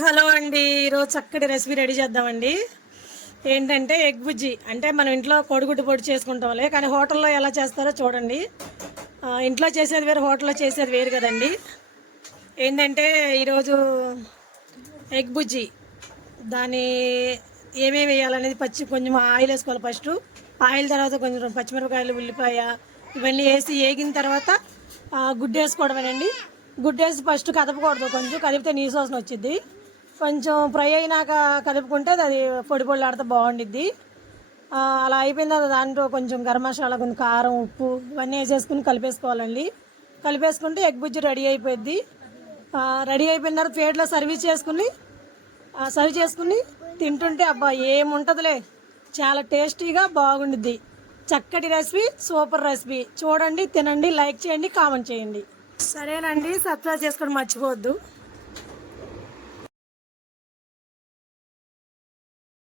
Hello అండి, ఈరోజు చక్కటి రెసిపీ రెడీ చేద్దామండి. ఏంటంటే ఎగ్ బుజ్జి. అంటే మనం ఇంట్లో కోడిగుడ్డు పొడి చేసుకుంటాంలే, కానీ హోటల్లో ఎలా చేస్తారో చూడండి. ఇంట్లో చేసేది వేరు, హోటల్లో చేసేది వేరు కదండి. ఏంటంటే ఈరోజు ఎగ్ బుజ్జి, దాని ఏమేమి వేయాలనేది కొంచెం ఆయిల్ వేసుకోవాలి. ఫస్ట్ ఆయిల్, తర్వాత కొంచెం పచ్చిమిరపకాయలు, ఉల్లిపాయ ఇవన్నీ వేసి వేగిన తర్వాత గుడ్డు వేసుకోవడమేనండి. గుడ్డు వేసి ఫస్ట్ కదపకూడదు, కొంచెం కదిపితే నీసు వాసన వచ్చింది. కొంచెం ఫ్రై అయినాక కలుపుకుంటే అది పొడి పొడిలాడితే బాగుండిద్ది. అలా అయిపోయిన తర్వాత దాంట్లో కొంచెం గరం మసాలా, కొంచెం కారం, ఉప్పు ఇవన్నీ వేసేసుకుని కలిపేసుకోవాలండి. కలిపేసుకుంటే ఎగ్ బుజ్జి రెడీ అయిపోద్ది. రెడీ అయిపోయిన తర్వాత ప్లేట్లో సర్వ్ చేసుకుని తింటుంటే అబ్బా ఏముంటుందిలే, చాలా టేస్టీగా బాగుండిద్ది. చక్కటి రెసిపీ, సూపర్ రెసిపీ. చూడండి, తినండి, లైక్ చేయండి, కామెంట్ చేయండి. సరేనండి, సబ్స్క్రైబ్ చేసుకోవడం మర్చిపోవద్దు.